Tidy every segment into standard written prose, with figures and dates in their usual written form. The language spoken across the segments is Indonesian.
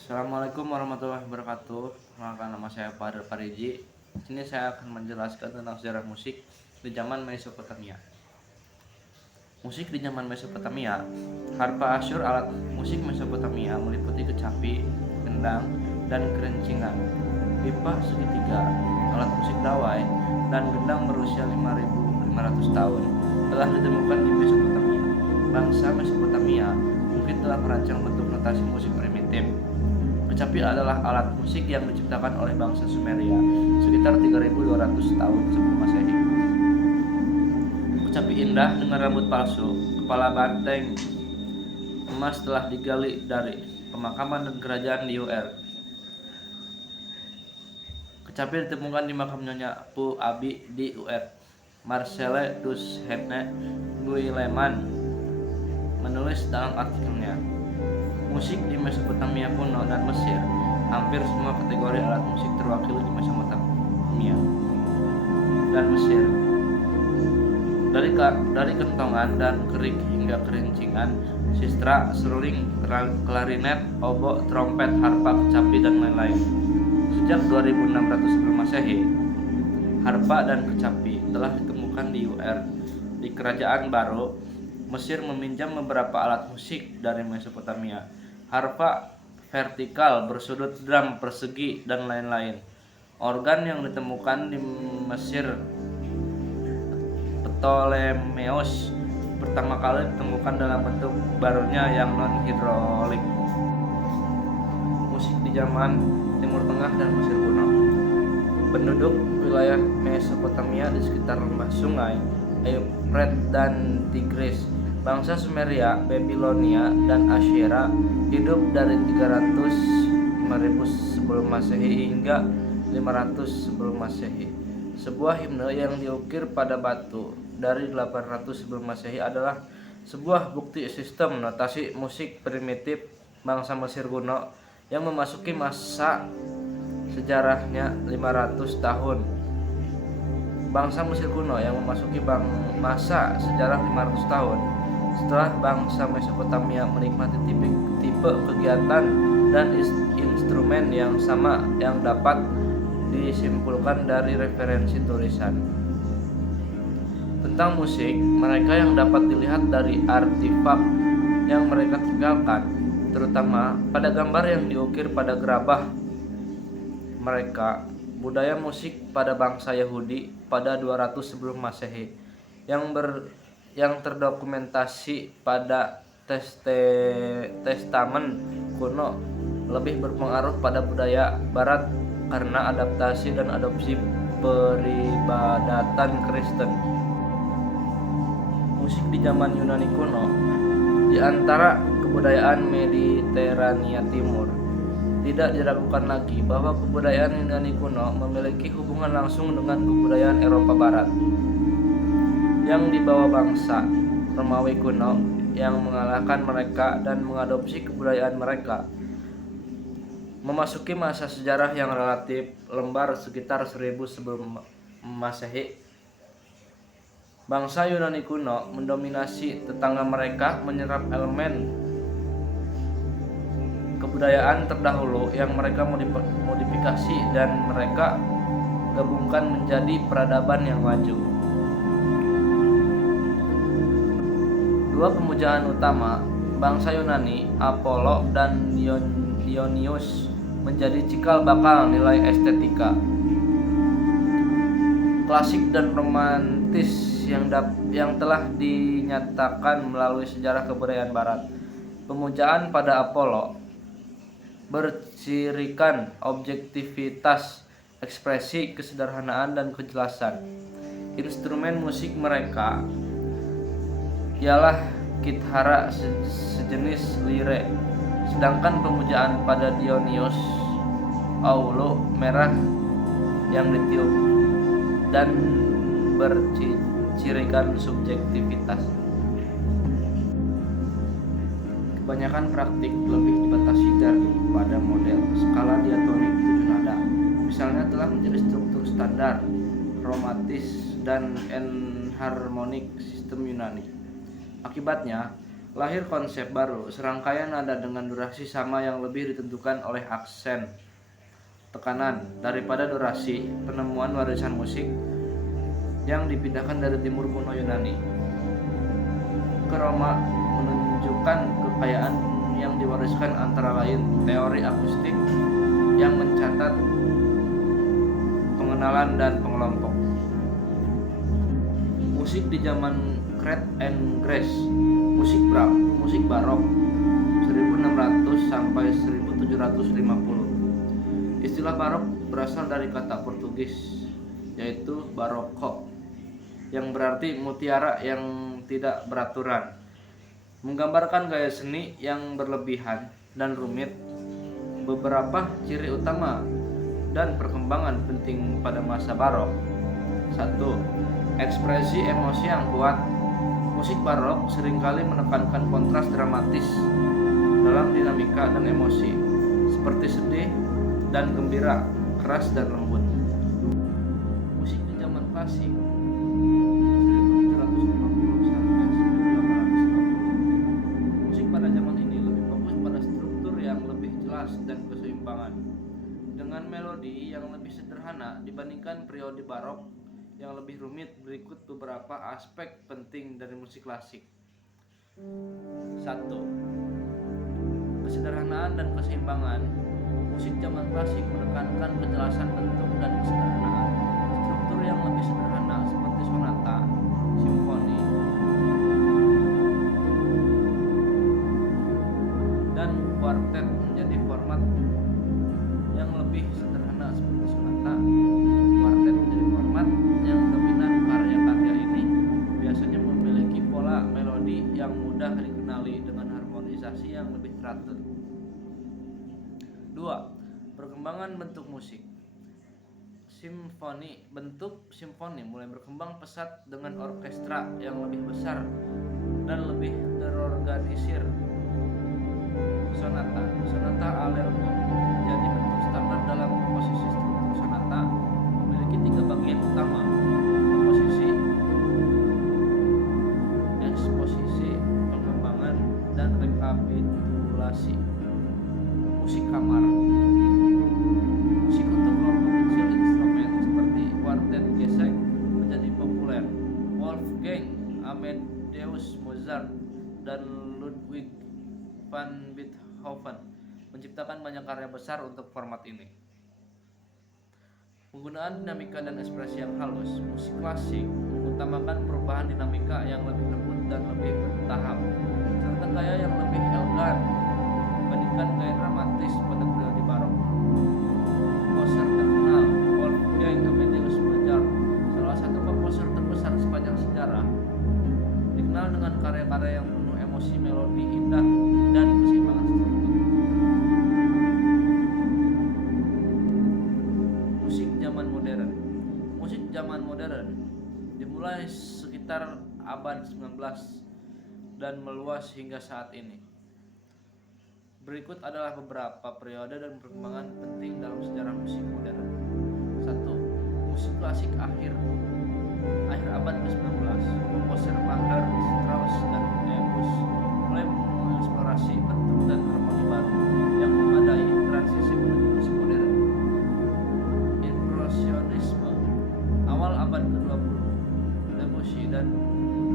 Assalamualaikum warahmatullahi wabarakatuh. Perkenalkan, nama saya Fadil Fariji. Di sini saya akan menjelaskan tentang sejarah musik di zaman Mesopotamia. Musik di zaman Mesopotamia. Harpa Asyur, alat musik Mesopotamia, meliputi kecapi, gendang, dan kerencingan. Pipa segitiga, alat musik dawai, dan gendang berusia 5.500 tahun telah ditemukan di Mesopotamia. Bangsa Mesopotamia mungkin telah merancang bentuk notasi musik primitif. Kecapi adalah alat musik yang diciptakan oleh bangsa Sumeria sekitar 3.200 tahun sebelum Masehi. Kecapi indah dengan rambut palsu, kepala banteng, emas telah digali dari pemakaman dan kerajaan di UR. Kecapi ditemukan di makam Nyonya Pu Abi di UR. Marcelle Duchesne Guillemin menulis dalam artikelnya, musik di Mesopotamia kuno dan Mesir. Hampir semua kategori alat musik terwakili di Mesopotamia dan Mesir. Dari kentongan dan kerik hingga kerincingan, sistra, seruling, klarinet, obo, trompet, harpa, kecapi, dan lain-lain. Sejak 2600 sebelum Masehi, harpa dan kecapi telah ditemukan di UR. Di Kerajaan Baru, Mesir meminjam beberapa alat musik dari Mesopotamia. Harpa vertikal, bersudut drum persegi, dan lain-lain. Organ yang ditemukan di Mesir Ptolemeus pertama kali ditemukan dalam bentuk barunya yang non-hidrolik. Musik di zaman Timur Tengah dan Mesir kuno. Penduduk wilayah Mesopotamia di sekitar lembah sungai Euphrates dan Tigris, bangsa Sumeria, Babilonia, dan Asyera hidup dari 300.000 sebelum Masehi hingga 500 sebelum Masehi. Sebuah himne yang diukir pada batu dari 800 sebelum Masehi adalah sebuah bukti sistem notasi musik primitif bangsa Mesir kuno yang memasuki masa sejarahnya 500 tahun. Bangsa Mesir kuno yang memasuki masa sejarah 500 tahun setelah bangsa Mesopotamia menikmati tipe kegiatan dan instrumen yang sama yang dapat disimpulkan dari referensi tulisan tentang musik mereka yang dapat dilihat dari artefak yang mereka tinggalkan, terutama pada gambar yang diukir pada gerabah mereka. Budaya musik pada bangsa Yahudi pada 200 sebelum Masehi yang terdokumentasi pada Testamen kuno lebih berpengaruh pada budaya Barat karena adaptasi dan adopsi peribadatan Kristen. Musik di zaman Yunani kuno, di antara kebudayaan Mediterania Timur, tidak diragukan lagi bahwa kebudayaan Yunani kuno memiliki hubungan langsung dengan kebudayaan Eropa Barat yang dibawa bangsa Romawi kuno yang mengalahkan mereka dan mengadopsi kebudayaan mereka. Memasuki masa sejarah yang relatif lembar sekitar 1000 sebelum Masehi, bangsa Yunani kuno mendominasi tetangga mereka, menyerap elemen kebudayaan terdahulu yang mereka modifikasi dan mereka gabungkan menjadi peradaban yang maju. Dua pemujaan utama bangsa Yunani, Apollo dan Dionysus, menjadi cikal bakal nilai estetika klasik dan romantis yang telah dinyatakan melalui sejarah kebudayaan Barat. Pemujaan pada Apollo bercirikan objektivitas, ekspresi, kesederhanaan, dan kejelasan. Instrumen musik mereka ialah kithara, sejenis lire, sedangkan pemujaan pada Dionysus, aulo merah yang ditiup, dan bercirikan subjektivitas. Kebanyakan praktik lebih dibatasi daripada model skala diatonik 7 nada. Misalnya telah menjadi struktur standar, kromatis, dan enharmonik sistem Yunani. Akibatnya, Lahir konsep baru, serangkaian nada dengan durasi sama yang lebih ditentukan oleh aksen, tekanan, daripada durasi. Penemuan warisan musik yang dipindahkan dari timur kuno Yunani ke Roma menunjukkan kekayaan yang diwariskan, antara lain teori akustik yang mencatat pengenalan dan pengelompok. Musik di zaman Crete and Greece. Musik barok 1600 sampai 1750. Istilah barok berasal dari kata Portugis yaitu barroco yang berarti mutiara yang tidak beraturan, menggambarkan gaya seni yang berlebihan dan rumit. Beberapa ciri utama dan perkembangan penting pada masa barok. 1. Ekspresi emosi yang kuat. Musik barok seringkali menekankan kontras dramatis dalam dinamika dan emosi, seperti sedih dan gembira, keras dan lembut. Musik di zaman klasik 1750 sampai 1850. Musik pada zaman ini lebih fokus pada struktur yang lebih jelas dan keseimbangan, dengan melodi yang lebih sederhana dibandingkan periode barok yang lebih rumit. Berikut beberapa aspek penting dari musik klasik. 1. Kesederhanaan dan keseimbangan. Musik zaman klasik menekankan kejelasan bentuk dan kesederhanaan. Struktur yang lebih sederhana seperti sonata, simfoni, dan kuartet menjadi format yang lebih sederhana seperti sonata. Kuartet menjadi format yang dominan. Karya-karya ini biasanya memiliki pola melodi yang mudah dikenali dengan harmonisasi yang lebih teratur. 2. Perkembangan bentuk musik. Simfoni. Bentuk simfoni mulai berkembang pesat dengan orkestra yang lebih besar dan lebih terorganisir. Sonata allegro menjadi bentuk standar dalam komposisi. Struktur sonata memiliki 3 bagian utama: komposisi, eksposisi, pengembangan, dan rekapitulasi. Musik kamar. Musik untuk kelompok kecil instrumen seperti kuartet gesek menjadi populer. Wolfgang Amadeus Mozart dan Ludwig van Beethoven menciptakan banyak karya besar untuk format ini. Penggunaan dinamika dan ekspresi yang halus. Musik klasik mengutamakan perubahan dinamika yang lebih lembut dan lebih bertahap, serta gaya yang lebih elegan dibandingkan gaya dramatis pada periode barok. Komposer terkenal Wolfgang Amadeus Mozart, salah satu komposer terbesar sepanjang sejarah, dikenal dengan karya-karya yang penuh emosi, melodi indah, dan keseimbangan struktur. Musik zaman modern. Musik zaman modern dimulai sekitar abad 19 dan meluas hingga saat ini. Berikut adalah beberapa periode dan perkembangan penting dalam sejarah musik modern. 1. Musik klasik akhir abad ke-19. Komposer Mahler, Strauss, dan Debussy mulai mengeksplorasi bentuk dan harmoni baru yang memadai. Transisi menuju musik modern. Impresionisme awal abad ke-20. Debussy dan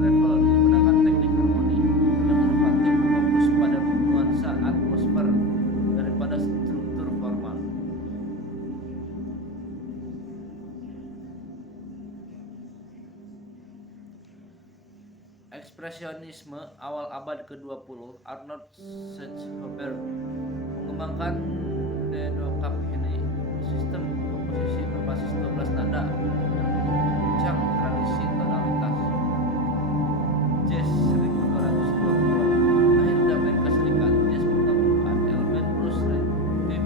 Ravel menggunakan teknik harmoni yang inovatif, fokus pada nuansa atmosfer daripada struktur formal. Ekspresionisme awal abad ke-20. Arnold Schönberg mengembangkan Dodecaphonie, sistem komposisi berbasis 12 nada yang menguncang tradisi tonalitas. Jazz 1220. Lahir di Amerika Serikat, jazz menggabungkan elemen blues, rhythm,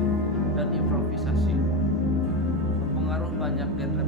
dan improvisasi. Berpengaruh banyak genre